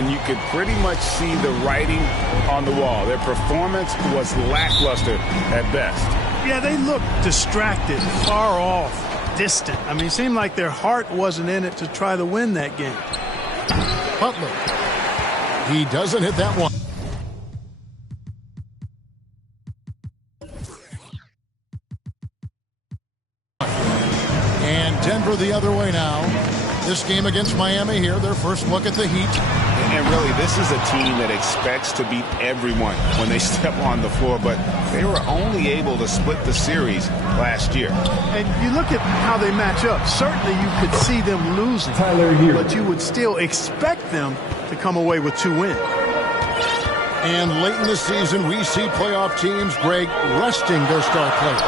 one, you could pretty much see the writing on the wall. Their performance was lackluster at best. Yeah, they looked distracted, far off, distant. I mean, it seemed like their heart wasn't in it to try to win that game. Butler. He doesn't hit that one. And Denver the other way now. This game against Miami here, their first look at the Heat. And really, this is a team that expects to beat everyone when they step on the floor, but they were only able to split the series last year. And you look at how they match up. Certainly you could see them losing, but you would still expect them to come away with 2 wins. And late in the season, we see playoff teams, Greg, resting their star players.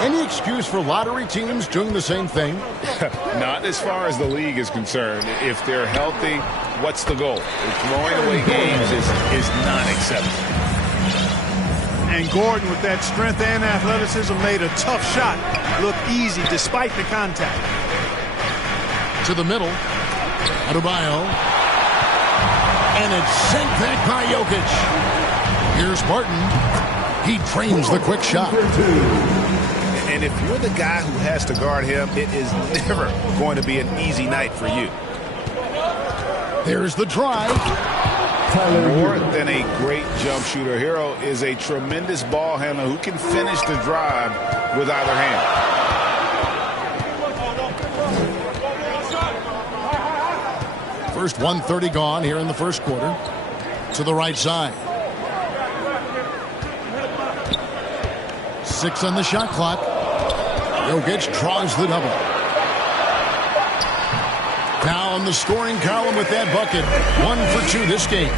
Any excuse for lottery teams doing the same thing? Not as far as the league is concerned. If they're healthy, what's the goal? Throwing away games is not acceptable. And Gordon, with that strength and athleticism, made a tough shot look easy despite the contact. To the middle. Adebayo. And it's sent back by Jokic. Here's Barton. He trains the quick shot. And if you're the guy who has to guard him, it is never going to be an easy night for you. There's the drive. More than a great jump shooter, Hero is a tremendous ball handler who can finish the drive with either hand. First 1:30 gone here in the first quarter. To the right side. 6 on the shot clock. Jokic draws the double. Now on the scoring column with that bucket. 1 for 2 this game.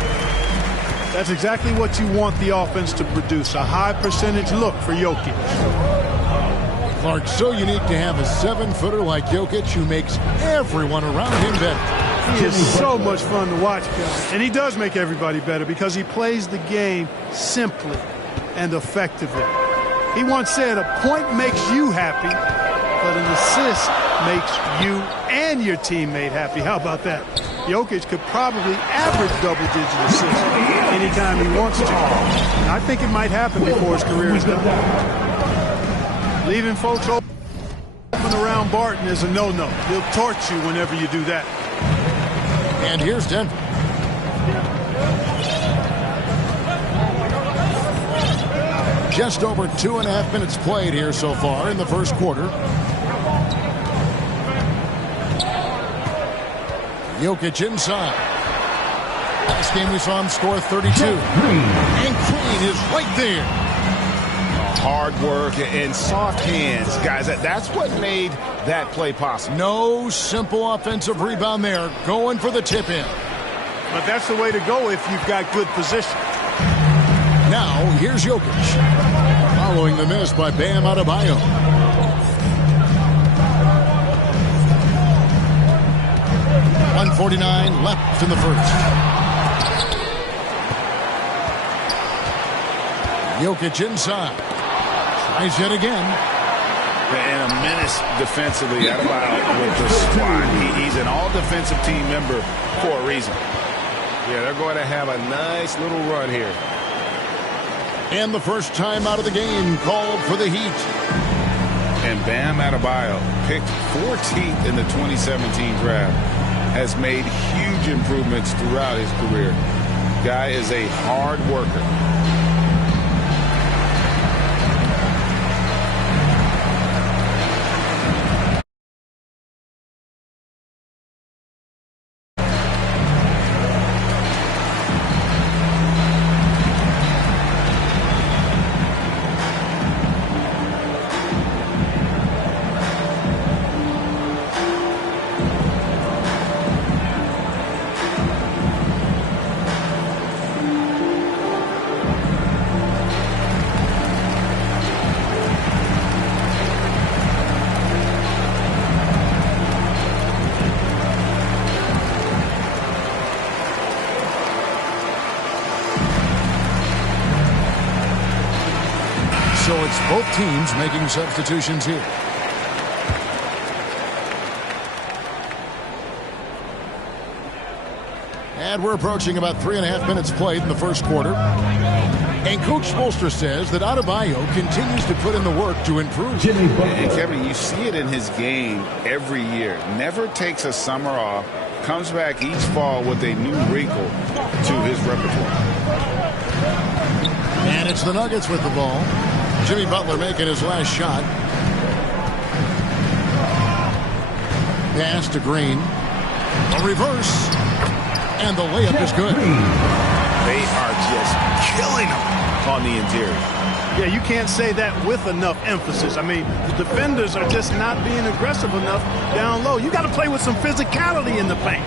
That's exactly what you want the offense to produce. A high percentage look for Jokic. Clark, so unique to have a 7-footer like Jokic who makes everyone around him better. He is so much fun to watch, guys. And he does make everybody better because he plays the game simply and effectively. He once said, a point makes you happy, but an assist makes you and your teammate happy. How about that? Jokic could probably average double-digit assists anytime he wants to. And I think it might happen before his career is done. Leaving folks open around Barton is a no-no. He'll torch you whenever you do that. And here's Denver. Just over 2.5 minutes played here so far in the first quarter. Jokic inside. Last game we saw him score 32. And Green is right there. Hard work and soft hands, guys. That's what made that play possible. No simple offensive rebound there. Going for the tip-in. But that's the way to go if you've got good position. Now, here's Jokic. Following the miss by Bam Adebayo. .149 left in the first. Jokic inside. Tries yet again. And a menace defensively. Adebayo with the squad. He's an all-defensive team member for a reason. Yeah, they're going to have a nice little run here. And the first time out of the game called for the Heat. And Bam Adebayo, picked 14th in the 2017 draft, has made huge improvements throughout his career. Guy is a hard worker. So it's both teams making substitutions here. And we're approaching about 3.5 minutes played in the first quarter. And Coach Spoelstra says that Adebayo continues to put in the work to improve. And Kevin, you see it in his game every year. Never takes a summer off. Comes back each fall with a new wrinkle to his repertoire. And it's the Nuggets with the ball. Jimmy Butler making his last shot. Pass to Green. A reverse. And the layup is good. They are just killing him on the interior. Yeah, you can't say that with enough emphasis. I mean, the defenders are just not being aggressive enough down low. You got to play with some physicality in the paint.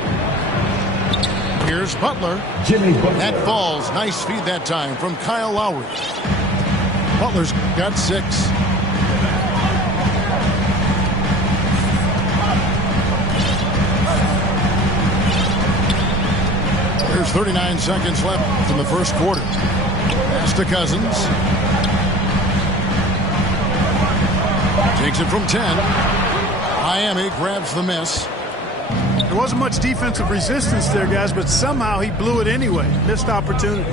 Here's Butler. That falls. Nice feed that time from Kyle Lowry. Butler's got 6. There's 39 seconds left in the first quarter. Pass to Cousins. Takes it from 10. Miami grabs the miss. There wasn't much defensive resistance there, guys, but somehow he blew it anyway. Missed opportunity.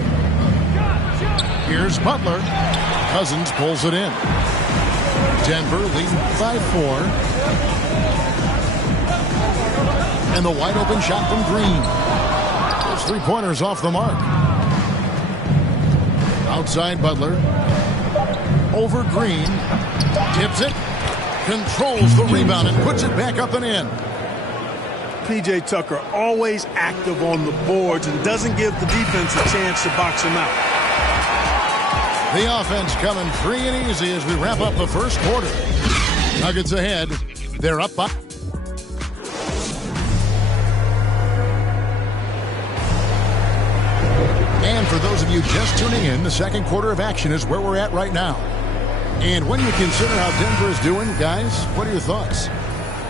Here's Butler. Cousins pulls it in. Denver leading by 4. And the wide open shot from Green. Those 3-pointers off the mark. Outside Butler. Over Green. Tips it. Controls the rebound and puts it back up and in. P.J. Tucker always active on the boards and doesn't give the defense a chance to box him out. The offense coming free and easy as we wrap up the first quarter. Nuggets ahead. They're up by. And for those of you just tuning in, the second quarter of action is where we're at right now. And when you consider how Denver is doing, guys, what are your thoughts?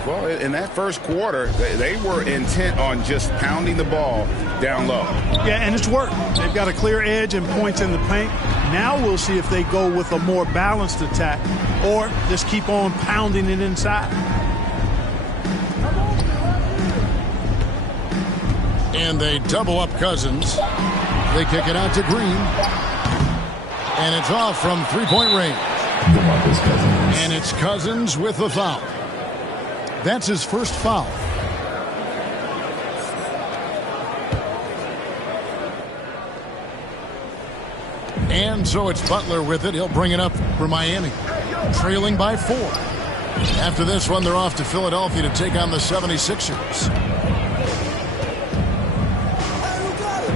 Well, in that first quarter, they were intent on just pounding the ball down low. Yeah, and it's worked. They've got a clear edge and points in the paint. Now we'll see if they go with a more balanced attack or just keep on pounding it inside. And they double up Cousins. They kick it out to Green. And it's off from three-point range. And it's Cousins with the foul. That's his first foul. And so it's Butler with it. He'll bring it up for Miami. Trailing by 4. After this one, they're off to Philadelphia to take on the 76ers.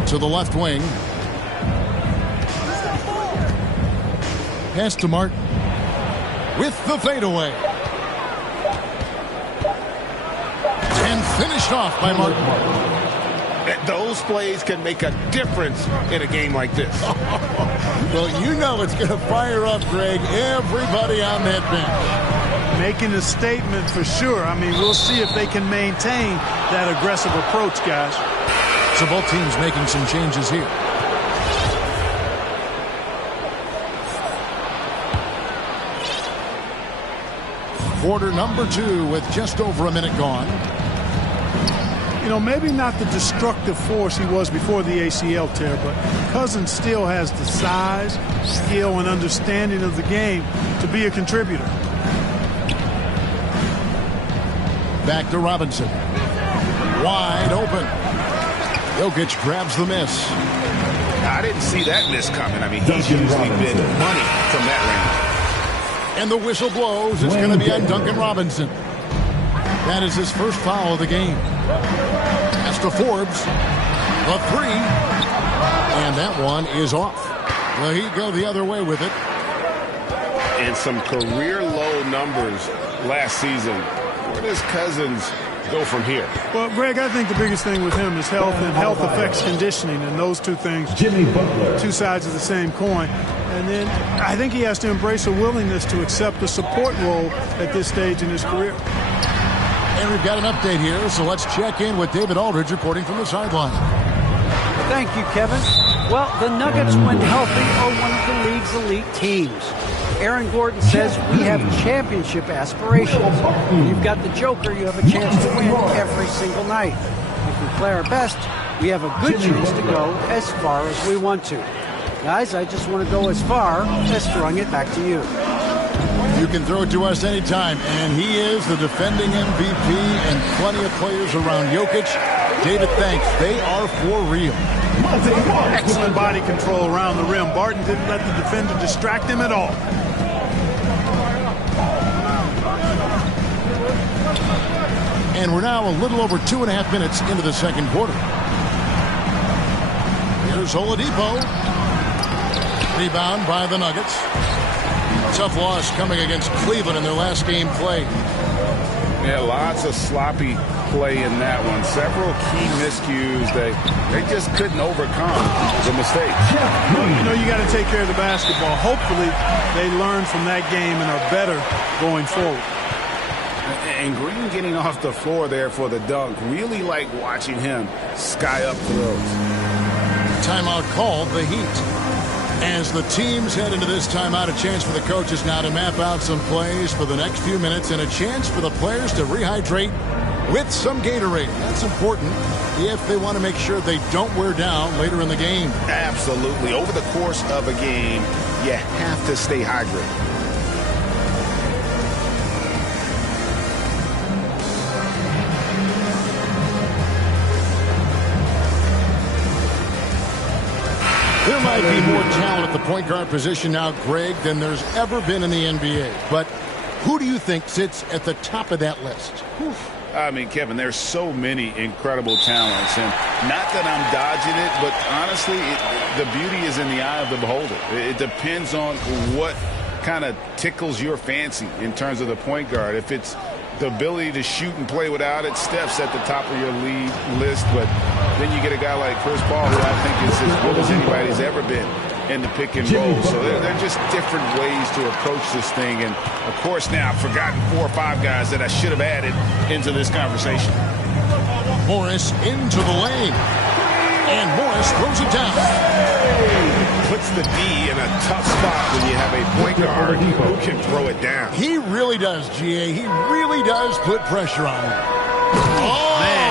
To the left wing. Pass to Martin. With the fadeaway. And finished off by Martin. Those plays can make a difference in a game like this. Well, you know it's going to fire up, Greg, everybody on that bench. Making a statement for sure. I mean, we'll see if they can maintain that aggressive approach, guys. So both teams making some changes here. Quarter number 2 with just over a minute gone. You know, maybe not the destructive force he was before the ACL tear, but Cousins still has the size, skill, and understanding of the game to be a contributor. Back to Robinson. Wide open. Jokic grabs the miss. I didn't see that miss coming. I mean, he's usually been money from that range. And the whistle blows. It's going to be on Duncan Robinson. That is his first foul of the game. That's to Forbes. The 3. And that one is off. Well, he'd go the other way with it. And some career low numbers last season. Where does Cousins go from here? Well, Greg, I think the biggest thing with him is health, and health affects conditioning, and those two things, two sides of the same coin. And then I think he has to embrace a willingness to accept a support role at this stage in his career. And we've got an update here, so let's check in with David Aldridge reporting from the sideline. Thank you, Kevin. Well, the Nuggets, when healthy, are one of the league's elite teams. Aaron Gordon says we have championship aspirations. You've got the Joker, you have a chance to win every single night. If we play our best, we have a good chance to go as far as we want to. Guys, I just want to go as far as throwing it back to you. You can throw it to us anytime, and he is the defending MVP and plenty of players around Jokic. David, thanks. They are for real. Excellent body control around the rim. Barton didn't let the defender distract him at all. And we're now a little over 2.5 minutes into the second quarter. Here's Oladipo. Rebound by the Nuggets. Tough loss coming against Cleveland in their last game play. Yeah, lots of sloppy play in that one. Several key miscues. They just couldn't overcome the mistakes. You know, you got to take care of the basketball. Hopefully, they learn from that game and are better going forward. And Green getting off the floor there for the dunk. Really like watching him sky up for those. Timeout called, the Heat. As the teams head into this timeout, a chance for the coaches now to map out some plays for the next few minutes and a chance for the players to rehydrate with some Gatorade. That's important if they want to make sure they don't wear down later in the game. Absolutely. Over the course of a game, you have to stay hydrated. There might be more talent at the point guard position now, Greg, than there's ever been in the NBA. But who do you think sits at the top of that list? I mean, Kevin, there's so many incredible talents. And not that I'm dodging it, but honestly, the beauty is in the eye of the beholder. It depends on what kind of tickles your fancy in terms of the point guard. If it's the ability to shoot and play without it, Steph's at the top of your league list. But then you get a guy like Chris Paul, who I think is as good as anybody's ever been in the pick and roll. So they're just different ways to approach this thing. And, of course, now I've forgotten 4 or 5 guys that I should have added into this conversation. Morris into the lane. And Morris throws it down. Puts the D in a tough spot when you have a point guard who can throw it down. He really does, GA. He really does put pressure on him. Oh, man.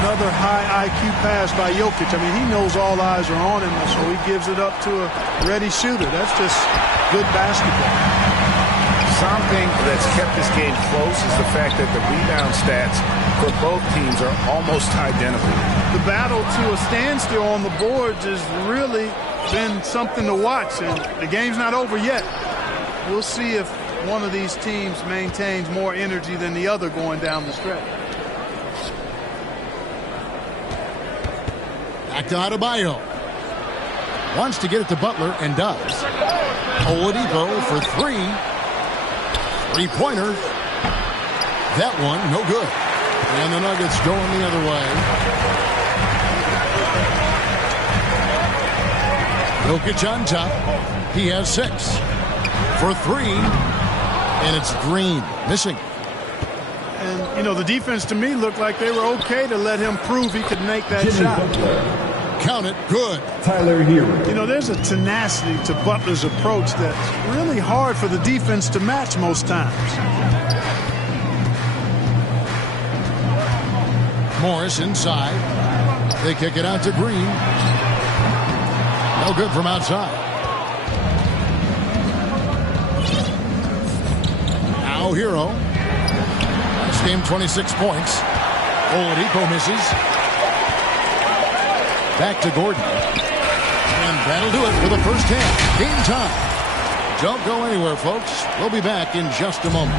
Another high IQ pass by Jokic. I mean, he knows all eyes are on him, so he gives it up to a ready shooter. That's just good basketball. Something that's kept this game close is the fact that the rebound stats for both teams are almost identical. The battle to a standstill on the boards has really been something to watch, and the game's not over yet. We'll see if one of these teams maintains more energy than the other going down the stretch. Back to Adebayo. Wants to get it to Butler and does. Oladipo for 3. Three-pointer. That one, no good. And the Nuggets going the other way. Jokic on top. He has 6. For 3. And it's Green. Missing. And, you know, the defense to me looked like they were okay to let him prove he could make that shot. Count it. Good. Tyler Hero. You know, there's a tenacity to Butler's approach that's really hard for the defense to match most times. Morris inside. They kick it out to Green. No good from outside. Now Hero. Last game 26 points. Oladipo misses. Back to Gordon. And that'll do it for the first half. Game time. Don't go anywhere, folks. We'll be back in just a moment.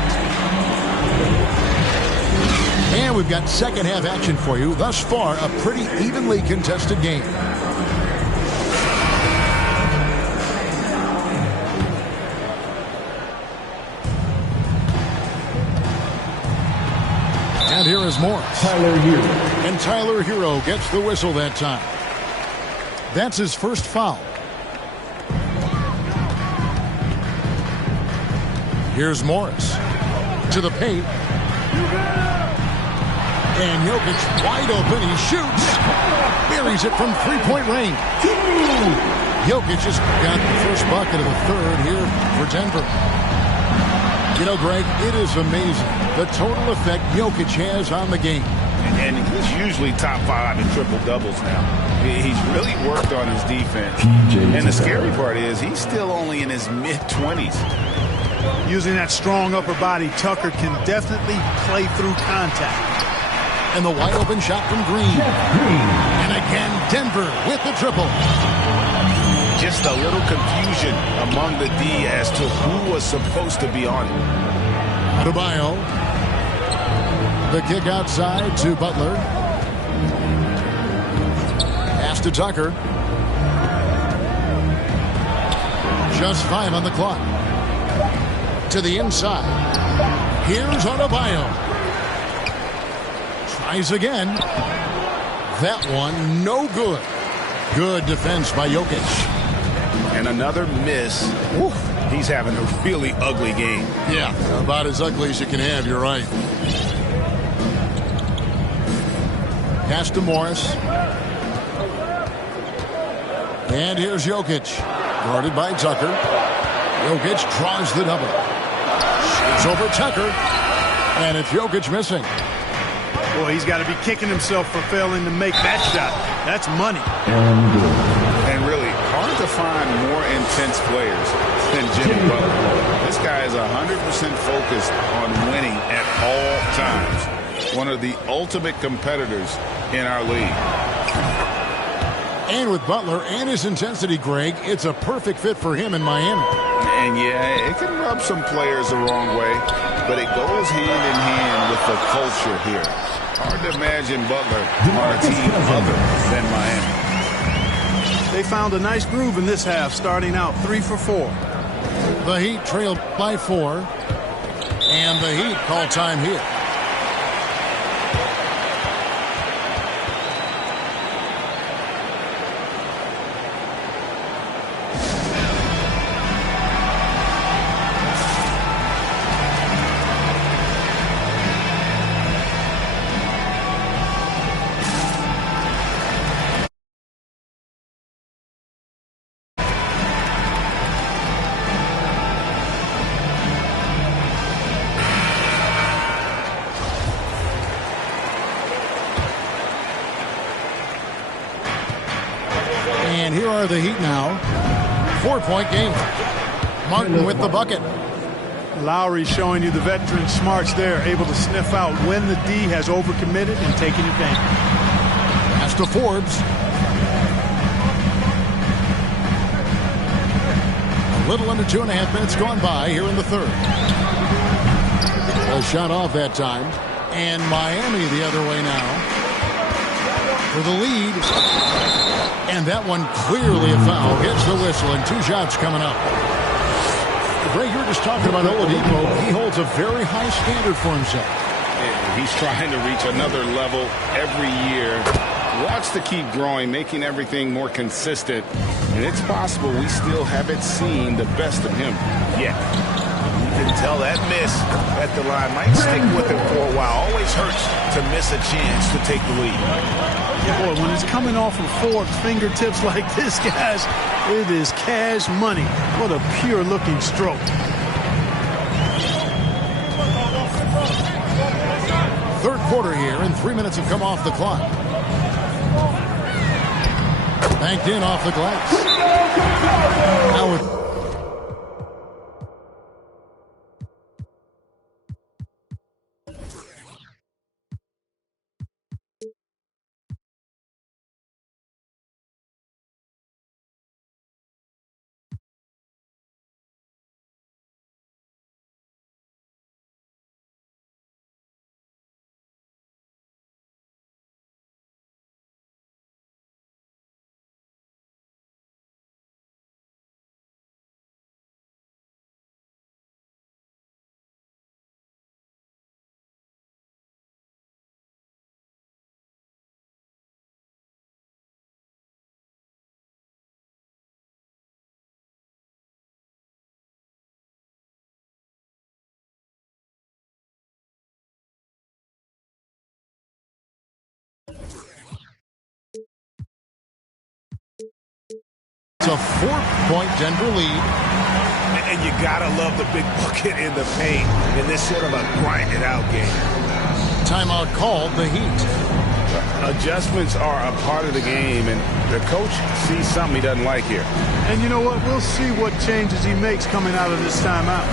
And we've got second half action for you. Thus far, a pretty evenly contested game. And here is Morris. Tyler Hero. And Tyler Hero gets the whistle that time. That's his first foul. Here's Morris to the paint. And Jokic wide open. He shoots. Buries it from three-point range. Jokic just got the first bucket of the third here for Denver. You know, Greg, it is amazing the total effect Jokic has on the game. And he's usually top 5 in triple-doubles now. He's really worked on his defense. And the scary part is he's still only in his mid-20s. Using that strong upper body, Tucker can definitely play through contact. And the wide open shot from Green. And again, Denver with the triple. Just a little confusion among the D as to who was supposed to be on it. Adebayo. The kick outside to Butler. Pass to Tucker. Just 5 on the clock. To the inside. Here's Adebayo. Tries again. That one no good. Good defense by Jokic. And another miss. Woo. He's having a really ugly game. Yeah, about as ugly as you can have, you're right. Pass to Morris. And here's Jokic. Guarded by Tucker. Jokic draws the double. Shoots over Tucker. And it's Jokic missing. Boy, he's got to be kicking himself for failing to make that shot. That's money. And really, hard to find more intense players than Jimmy Butler. This guy is 100% focused on winning at all times. One of the ultimate competitors in our league. And with Butler and his intensity, Greg, it's a perfect fit for him in Miami. And yeah, it can rub some players the wrong way, but it goes hand in hand with the culture here. Hard to imagine Butler on a team other than Miami. They found a nice groove in this half, starting out 3 for 4. The Heat trailed by 4. And the Heat call time here. And here are the Heat now. 4-point game. Martin with the bucket. Lowry showing you the veteran smarts there, able to sniff out when the D has overcommitted and taken advantage. Pass to Forbes. A little under 2.5 minutes gone by here in the third. A shot off that time. And Miami the other way now. For the lead. And that one clearly a foul. Gets the whistle and 2 shots coming up. Greg, you were just talking about Oladipo. He holds a very high standard for himself. He's trying to reach another level every year. Wants to keep growing, making everything more consistent. And it's possible we still haven't seen the best of him yet. You can tell that miss at the line might stick with him for a while. Always hurts to miss a chance to take the lead. Boy, when he's coming off of Forbes' fingertips like this, guys, it is cash money. What a pure-looking stroke. Third quarter here, and 3 minutes have come off the clock. Banked in off the glass. Now with it's a 4-point Denver lead. And you gotta love the big bucket in the paint in this sort of a grinded out game. Timeout called the Heat. Adjustments are a part of the game, and the coach sees something he doesn't like here. And you know what? We'll see what changes he makes coming out of this timeout.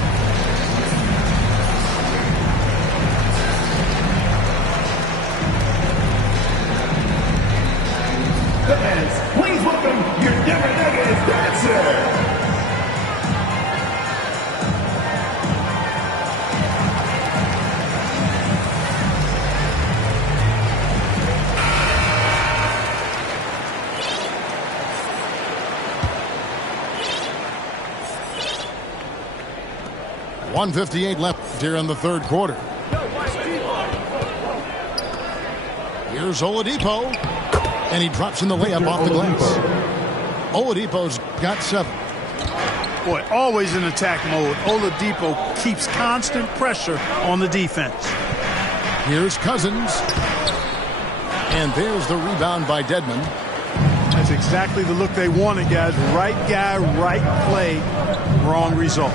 Fans, please welcome your Denver Nuggets dancer. .158 left here in the third quarter. Here's Oladipo, and he drops in the layup off the glass. Oladipo's got 7. Boy, always in attack mode. Oladipo keeps constant pressure on the defense. Here's Cousins, and there's the rebound by Dedmon. That's exactly the look they wanted, guys. Right guy, right play, wrong result.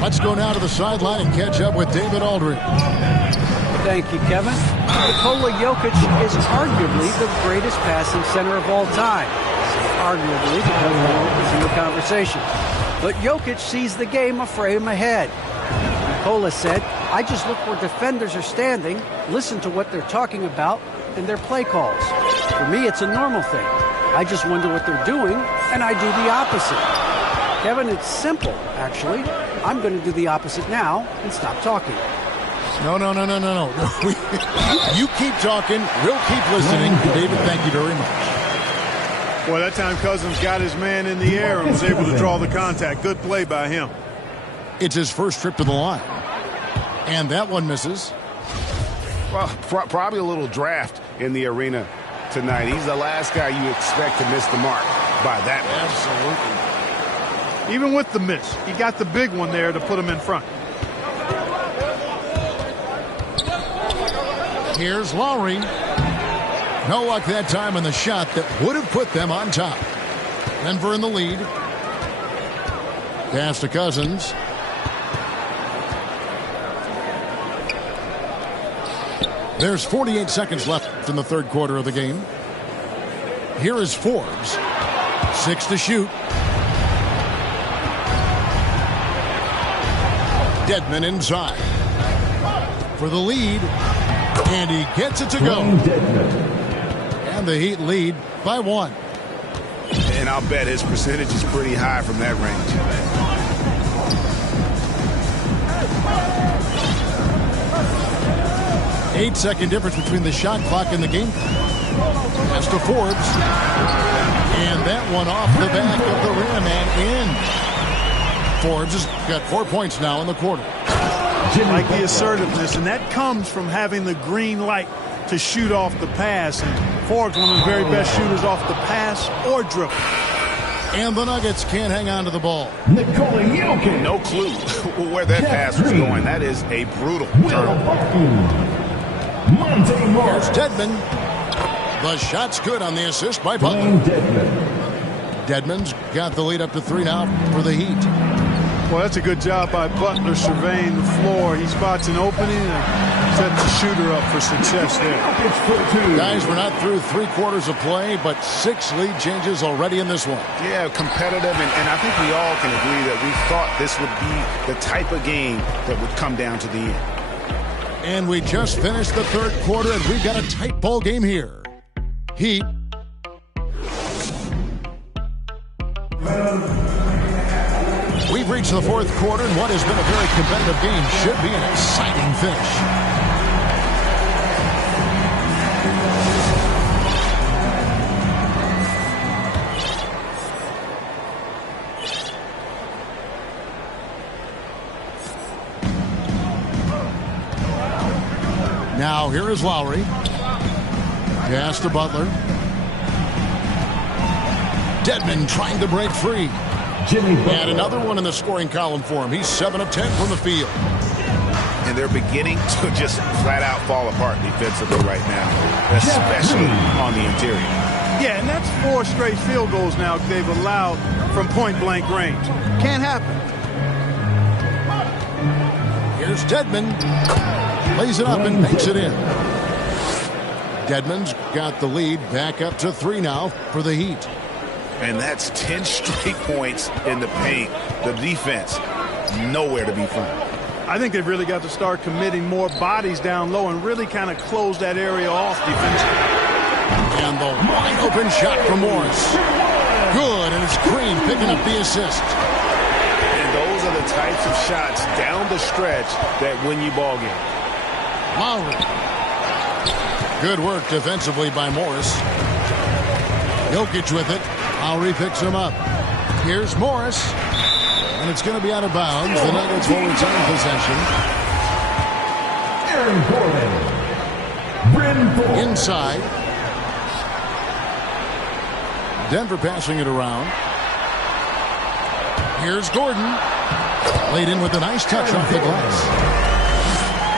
Let's go now to the sideline and catch up with David Aldridge. Thank you, Kevin. Nikola Jokic is arguably the greatest passing center of all time. Arguably, because Wilt is in the conversation. But Jokic sees the game a frame ahead. Nikola said, I just look where defenders are standing, listen to what they're talking about, and their play calls. For me, it's a normal thing. I just wonder what they're doing, and I do the opposite. Kevin, it's simple, actually. I'm going to do the opposite now and stop talking. No. You keep talking. We'll keep listening. David, thank you very much. Boy, that time Cousins got his man in the air and was able to draw the contact. Good play by him. It's his first trip to the line. And that one misses. Well, probably a little draft in the arena tonight. He's the last guy you expect to miss the mark by that much. Absolutely. Even with the miss, he got the big one there to put him in front. Here's Lowry. No luck that time on the shot that would have put them on top. Denver in the lead. Pass to Cousins. There's 48 seconds left in the third quarter of the game. Here is Forbes. 6 to shoot. Dedmon inside for the lead, and he gets it to go. And the Heat lead by 1. And I'll bet his percentage is pretty high from that range. Eight-second difference between the shot clock and the game. Pass to Forbes, and that one off the back of the rim and in. Forbes has got 4 points now in the quarter. Like the assertiveness, and that comes from having the green light to shoot off the pass. And Forbes, one of the very best shooters off the pass or dribble. And the Nuggets can't hang on to the ball. Nikola Jokic. No clue where that pass was going. That is a brutal turnover. Here's Dedmon. The shot's good on the assist by Butler. Dedmon's got the lead up to 3 now for the Heat. Well, that's a good job by Butler surveying the floor. He spots an opening and sets the shooter up for success there. Guys, we're not through 3 quarters of play, but 6 lead changes already in this one. Yeah, competitive, and I think we all can agree that we thought this would be the type of game that would come down to the end. And we just finished the third quarter, and we've got a tight ball game here. Heat. We've reached the fourth quarter, and what has been a very competitive game should be an exciting finish. Now here is Lowry. Pass to Butler. Dedmon trying to break free. And another one in the scoring column for him. He's 7 of 10 from the field. And they're beginning to just flat out fall apart defensively right now, especially on the interior. Yeah, and that's 4 straight field goals now they've allowed from point-blank range. Can't happen. Here's Dedmon. Lays it up and makes it in. Dedmon's got the lead back up to 3 now for the Heat. And that's 10 straight points in the paint. The defense, nowhere to be found. I think they've really got to start committing more bodies down low and really kind of close that area off defensively. And the wide open shot from Morris. Good, and it's Green picking up the assist. And those are the types of shots down the stretch that win you ball game. Lowry. Good work defensively by Morris. Jokic with it. Lowry picks him up. Here's Morris. And it's going to be out of bounds. The Nuggets will return possession. Aaron Gordon. Inside. Denver passing it around. Here's Gordon. Laid in with a nice touch off the glass.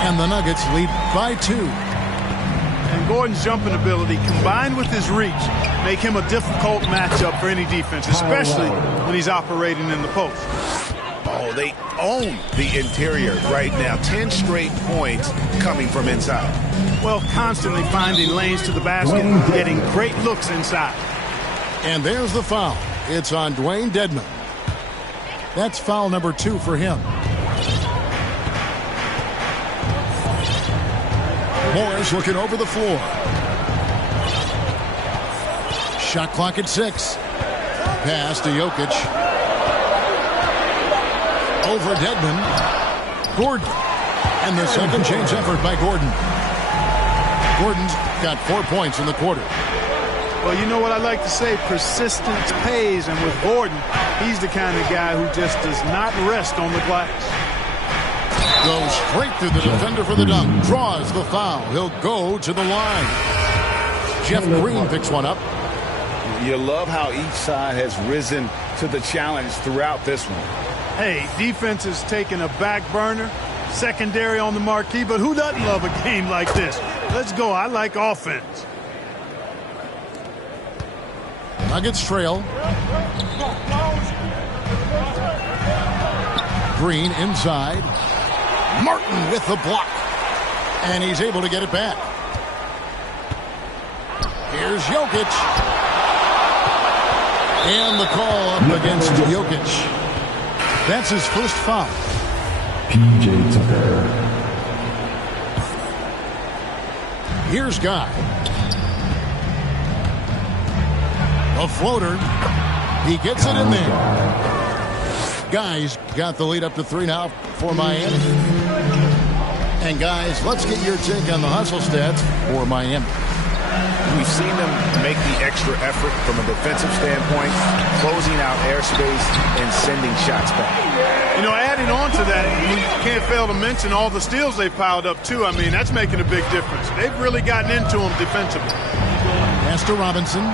And the Nuggets lead by 2. And Gordon's jumping ability combined with his reach make him a difficult matchup for any defense, especially when he's operating in the post. Oh, they own the interior right now. 10 straight points coming from inside. Well, constantly finding lanes to the basket, getting great looks inside. And there's the foul. It's on Dwayne Dedmon. That's foul number 2 for him. Morris looking over the floor. Shot clock at 6. Pass to Jokic. Over Dedmon. Gordon. And the second chance effort by Gordon. Gordon's got 4 points in the quarter. Well, you know what I like to say, persistence pays, and with Gordon, he's the kind of guy who just does not rest on the glass. Goes straight through the defender for the dunk. Draws the foul. He'll go to the line. Jeff Green picks one up. You love how each side has risen to the challenge throughout this one. Hey, defense is taking a back burner, secondary on the marquee, but who doesn't love a game like this? Let's go. I like offense. Nuggets trail. Green inside. Martin with the block. And he's able to get it back. Here's Jokic. And the call up against Jokic. That's his first foul. PJ Tucker. Here's Guy. A floater. He gets it in there. Guy's got the lead up to 3 now for Miami. And guys, let's get your take on the hustle stats for Miami. We've seen them make the extra effort from a defensive standpoint, closing out airspace and sending shots back. You know, adding on to that, you can't fail to mention all the steals they've piled up, too. I mean, that's making a big difference. They've really gotten into them defensively. Pass to Robinson.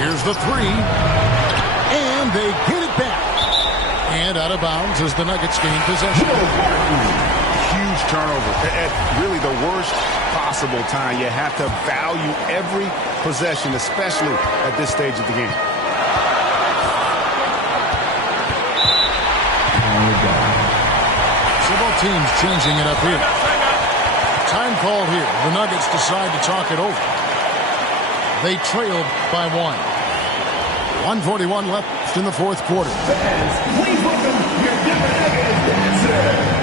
Here's the 3. And they get it back. And out of bounds as the Nuggets gain possession. Huge turnover at really the worst possible time. You have to value every possession, especially at this stage of the game. Several teams changing it up here. Time called here. The Nuggets decide to talk it over. They trailed by 1. 1:41 left in the fourth quarter. Please welcome your Denver Nuggets dancer.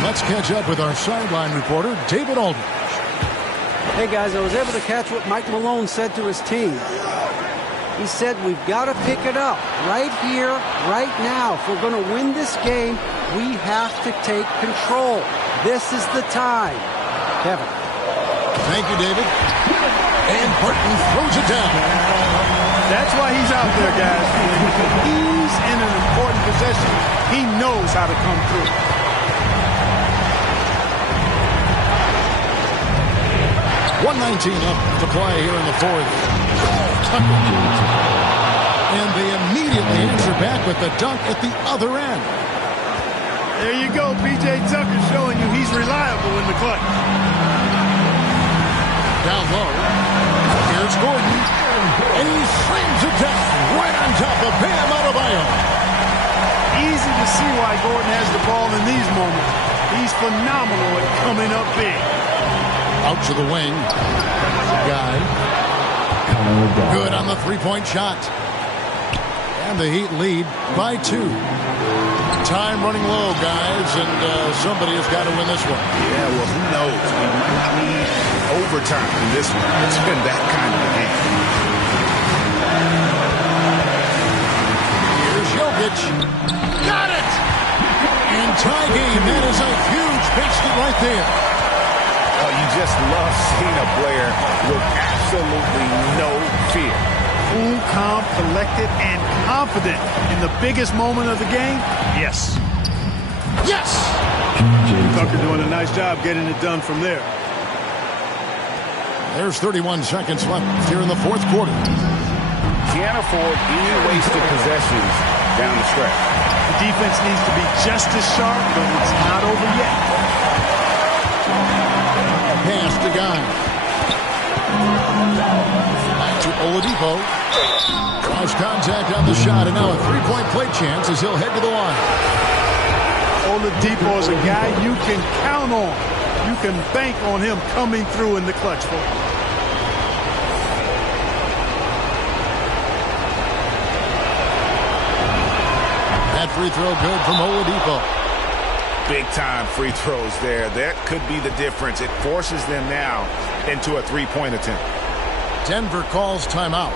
Let's catch up with our sideline reporter, David Aldridge. Hey, guys, I was able to catch what Mike Malone said to his team. He said, we've got to pick it up right here, right now. If we're going to win this game, we have to take control. This is the time. Kevin. Thank you, David. And Barton throws it down. That's why he's out there, guys. When he's in an important possession, he knows how to come through. 1:19 up to play here in the fourth. And they immediately answer back with the dunk at the other end. There you go, P.J. Tucker showing you he's reliable in the clutch. Down low. Here's Gordon. And he slams it down right on top of Bam Adebayo. Easy to see why Gordon has the ball in these moments. He's phenomenal at coming up big. Out to the wing. Guy. Good on the three-point shot. And the Heat lead by 2. Time running low, guys, and somebody has got to win this one. Yeah, well, who knows? We might need overtime in this one. It's been that kind of a game. Here's Jokic. Got it! And tie game. That is a huge basket right there. Oh, you just love seeing a player with absolutely no fear. Cool, calm, collected, and confident in the biggest moment of the game? Yes. Yes! Tucker doing a nice job getting it done from there. There's 31 seconds left here in the fourth quarter. Can't afford any wasted possessions down the stretch. The defense needs to be just as sharp, but it's not over yet. Pass to Guy. Back to Oladipo. Draws contact on the shot, and now a three-point play chance as he'll head to the line. Oladipo is a guy you can count on. You can bank on him coming through in the clutch, folks. That free throw good from Oladipo. Big-time free throws there. That could be the difference. It forces them now into a three-point attempt. Denver calls timeout.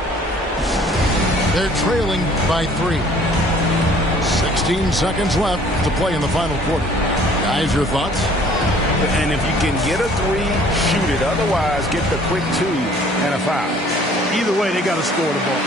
They're trailing by 3. 16 seconds left to play in the final quarter. Guys, your thoughts? And if you can get a 3, shoot it. Otherwise, get the quick 2 and a foul. Either way, they got to score the ball.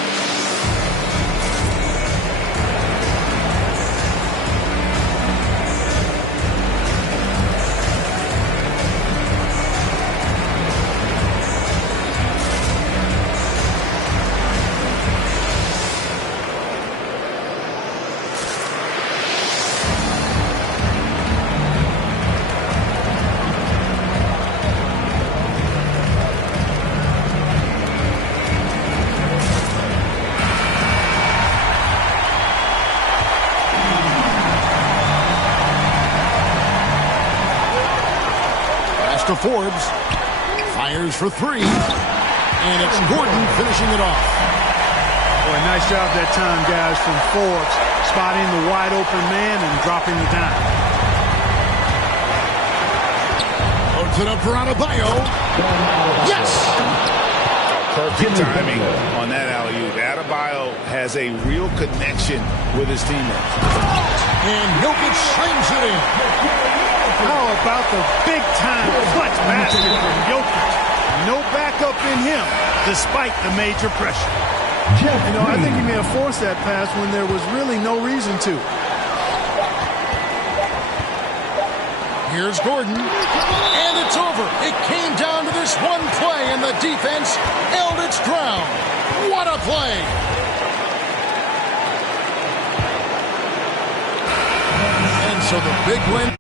To Forbes, fires for 3, and it's Gordon finishing it off. Boy, nice job that time, guys, from Forbes, spotting the wide open man and dropping the dime. Puts it up for Adebayo. Yes! Perfect timing on that alley-oop. Adebayo has a real connection with his teammates. And Jokic slams it in. How about the big-time clutch basket from Jokic? No backup in him, despite the major pressure. You know, I think he may have forced that pass when there was really no reason to. Here's Gordon, and it's over. It came down to this one play, and the defense held its ground. What a play! And so the big win.